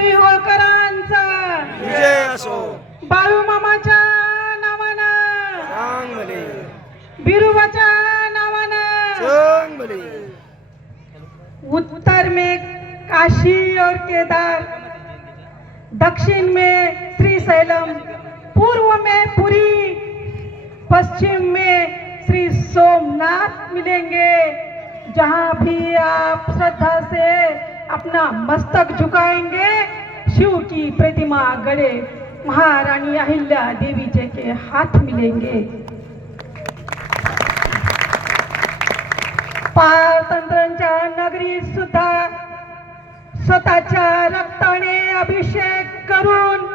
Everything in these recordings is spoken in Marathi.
होळकरांचा. विजय असो. बाळू मामाच्या नावानं. बिरुबाच्या नावानं. उत्तर में काशी और केदार. दक्षिण में श्रीशैलम पूर्व में पुरी. पश्चिम में श्री सोमनाथ मिलेंगे. जहाँ भी आप श्रद्धा से अपना मस्तक झुकाएंगे। शिव की प्रतिमा गड़े। महारानी अहिल्या देवी जी के हाथ मिलेंगे। पारतंत्रांच्या नगरीत सुद्धा स्वतःच्या रक्ताने अभिषेक करून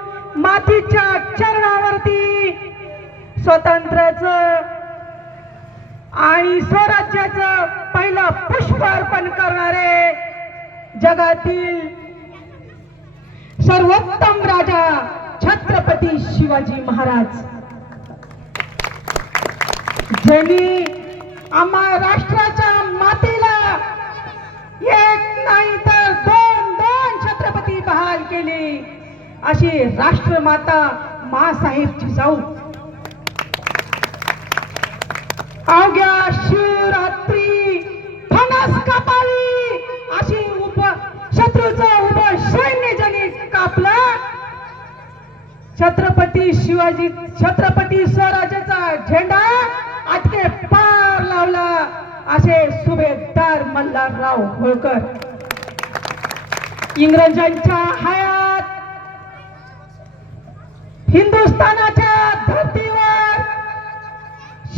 मातीच्या चरणावरती स्वतंत्रच आणि स्वराज्याचं पहिलं पुष्प अर्पण करणारे जगातील सर्वोत्तम राजा छत्रपती शिवाजी महाराज. ज्यांनी आम्हा राष्ट्राच्या मातेला एक नाही तर दोन दोन छत्रपती बहाल केले. अशी राष्ट्रमाता मासाहेबची जाऊ. अवघ्या शत्रूचं उभ सैन्य ज्यांनी कापलं. छत्रपती शिवाजी छत्रपती स्वराज्याचा झेंडा आटके पार लावला. असे सुभेदार मल्हारराव होळकर. इंग्रजांच्या हयात हिंदुस्थानाच्या धर्तीवर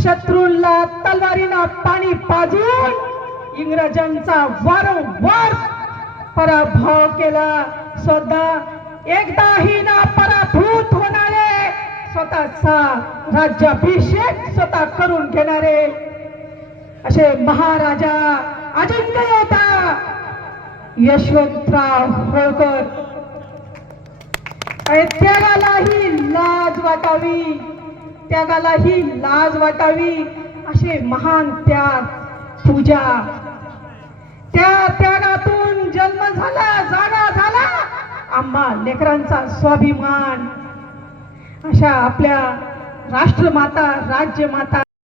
शत्रूंना तलवारीला पाणी पाजून इंग्रजांचा वारंवार पराभव केला. स्वतः एकदाही ना पराभूत होणारे स्वतःचा राज्याभिषेक स्वतः करून घेणारे. असे महाराजा अजिंक्य होता यशवंतराव होळकर. त्यागालाही लाज वाटावी. त्यागालाही लाज वाटावी. असे महान त्याग पूजा. त्या त्यागातून आम्हा लेकरांचा स्वाभिमान. अशा आपल्या राष्ट्रमाता राज्यमाता